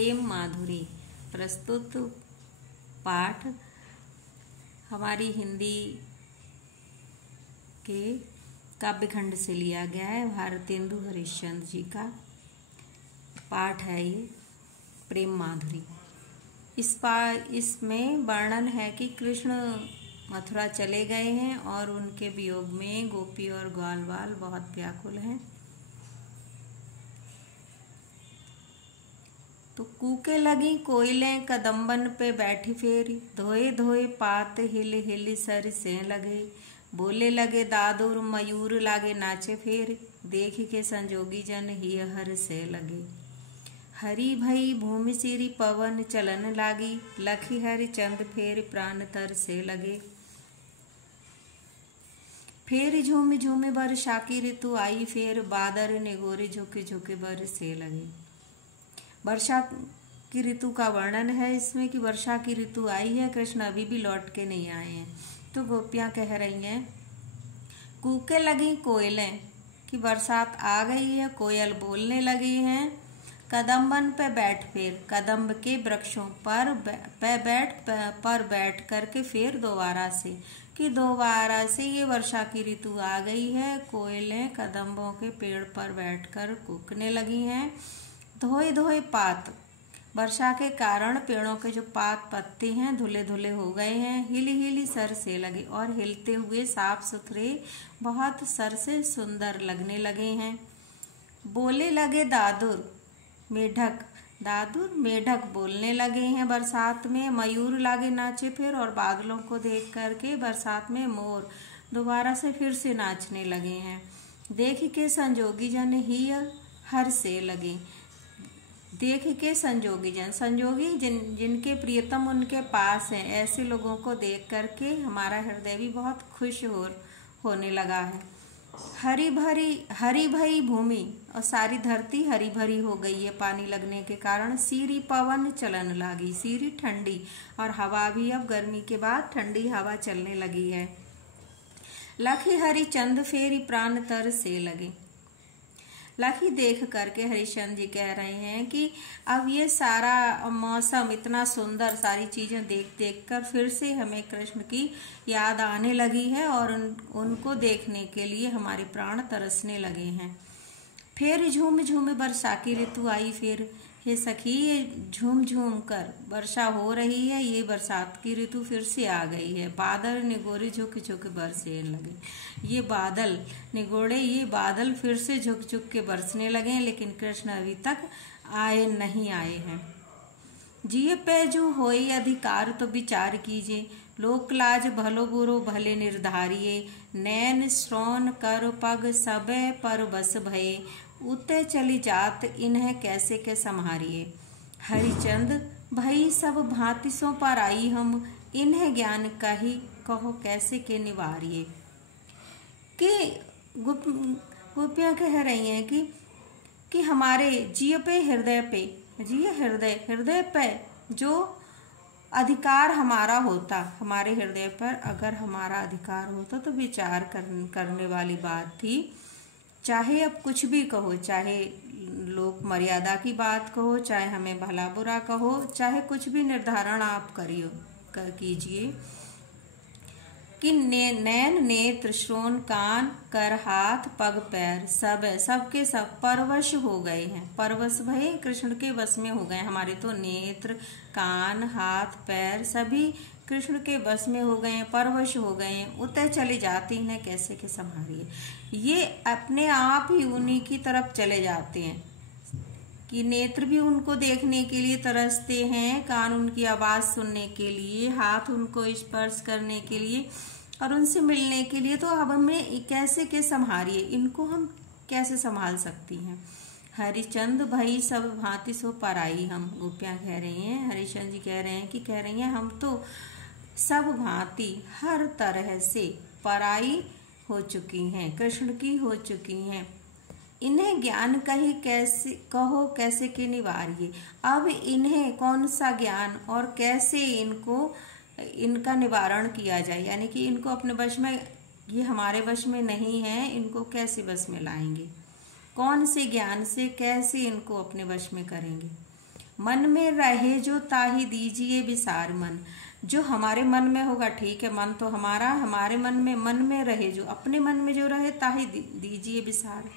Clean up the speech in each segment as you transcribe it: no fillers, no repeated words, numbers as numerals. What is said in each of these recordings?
प्रेम माधुरी। प्रस्तुत पाठ हमारी हिंदी के काव्यखंड से लिया गया है। भारतेंदु हरिश्चंद्र जी का पाठ है ये प्रेम माधुरी। इसमें वर्णन है कि कृष्ण मथुरा चले गए हैं और उनके वियोग में गोपी और ग्वालवाल बहुत व्याकुल हैं। तो कूके लगी कोयलें कदम्बन पे बैठी फेरी, धोए धोए पात हिल हिल सर से लगे, बोले लगे दादुर मयूर लागे नाचे फेर, देख के संजोगी जन ही हर से लगे। हरी भई भूमि सिरी पवन चलन लागी, लखी हरि चंद फेर प्राण तर से लगे। फेर झूम झूम वर्षा की ऋतु आई, फेर बादर निगोरे झुके झुके बर से लगे। वर्षा की ऋतु का वर्णन है इसमें कि वर्षा की ऋतु आई है, कृष्ण अभी भी लौट के नहीं आए हैं। तो गोपियां कह रही हैं, कूके लगी कोयलें कि बरसात आ गई है, कोयल बोलने लगी हैं। कदम्बन पे बैठ फेर, कदम्ब के वृक्षों पर बैठ करके फिर दोबारा से कि दोबारा से ये वर्षा की ऋतु आ गई है। कोयलें कदम्बों के पेड़ पर बैठकर कूकने लगी हैं। धोए धोए पात, वर्षा के कारण पेड़ों के जो पात पत्ते हैं धुले धुले हो गए हैं। हिली हिली सर से लगे और हिलते हुए साफ सुथरे बहुत सर से सुंदर लगने लगे हैं। बोले लगे दादुर मेढक, दादुर मेढक बोलने लगे हैं बरसात में। मयूर लागे नाचे फिर, और बादलों को देख करके बरसात में मोर दोबारा से फिर से नाचने लगे हैं। देख के संजोगी जन ही हर से लगे, देख के संजोगी जन, संजोगी जिनके प्रियतम उनके पास हैं, ऐसे लोगों को देख करके हमारा हृदय भी बहुत खुश होने लगा है। हरी भरी भूमि, और सारी धरती हरी भरी हो गई है पानी लगने के कारण। सीरी पवन चलन लागी, सीरी ठंडी, और हवा भी अब गर्मी के बाद ठंडी हवा चलने लगी है। लखी हरि चंद फेरी प्राण तर से लगे। लखी देख करके हरिश्चंद्र जी कह रहे हैं कि अब ये सारा मौसम इतना सुंदर, सारी चीजें देख देख कर फिर से हमें कृष्ण की याद आने लगी है और उनको देखने के लिए हमारे प्राण तरसने लगे हैं। फिर झूम झूम वर्षा की ऋतु आई, फिर हे सखी ये झूम झूम कर वर्षा हो रही है, ये बरसात की ऋतु फिर से आ गई है। बादल निगोरे झुक झुक बरसने लगे, ये बादल निगोड़े, ये बादल फिर से झुक झुक के बरसने लगे, लेकिन कृष्ण अभी तक नहीं आए हैं। जिये पे जो होए अधिकार तो विचार कीजिए, लोक लाज भलो बुरो भले निर्धारिये, नैन श्रवण कर पग सबे पर बस भये, उते चली जात इन्हें कैसे के संहारिये। हरिचंद भई सब भांति सो पर आई हम, इन्हें ज्ञान कही कहो कैसे के निवारिये। कि गोपियां कह रही हैं कि हमारे जिये पे हृदय पे, जिये हृदय पे जो अधिकार हमारा होता, हमारे हृदय पर अगर हमारा अधिकार होता तो विचार करने वाली बात थी। चाहे अब कुछ भी कहो, चाहे लोक मर्यादा की बात कहो, चाहे हमें भला बुरा कहो, चाहे कुछ भी निर्धारण आप कीजिए कि नैन नेत्र श्रोण कान कर हाथ पग पैर सबके सब परवश हो गए हैं। परवश भय कृष्ण के वश में हो गए। हमारे तो नेत्र कान हाथ पैर सभी कृष्ण के बस में हो गए हैं, परवश हो गए हैं। उतर चले जाते हैं कैसे के संहारिए। ये अपने आप ही उन्हीं की तरफ चले जाते हैं कि नेत्र भी उनको देखने के लिए तरसते हैं, कान उनकी आवाज सुनने के लिए, हाथ उनको स्पर्श करने के लिए और उनसे मिलने के लिए। तो अब हमें कैसे के संहारिए, इनको हम कैसे संभाल सकती हैं। हरिचंद भई सब भांति सो पराई हम, गोपियां कह रही हैं, हरिचंद जी कह रही हैं हम तो सब भांति हर तरह से पराई हो चुकी हैं, कृष्ण की हो चुकी हैं। इन्हें ज्ञान कहो कैसे के निवारिये। अब इन्हें कौन सा ज्ञान और कैसे इनका निवारण किया जाए, यानी कि इनको अपने वश में, ये हमारे वश में नहीं है, इनको कैसे वश में लाएंगे, कौन से ज्ञान से कैसे इनको अपने वश में करेंगे। मन में रहे जो ताही दीजिए विसार मन। जो हमारे मन में होगा, ठीक है, मन तो हमारे मन में रहे, जो अपने मन में जो रहे ताही दीजिए विसार।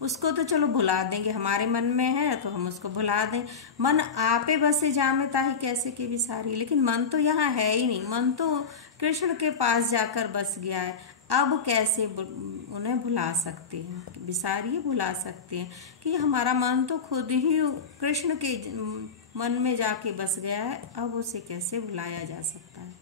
उसको तो चलो भुला देंगे, हमारे मन में है तो हम उसको भुला दें। मन आपे बसे जामे ताही कैसे के विसारी। लेकिन मन तो यहाँ है ही नहीं, मन तो कृष्ण के पास जाकर बस गया है। अब कैसे उन्हें भुला सकते हैं, विसारिए भुला सकते हैं कि हमारा मन तो खुद ही कृष्ण के मन में जाके बस गया है, अब उसे कैसे भुलाया जा सकता है।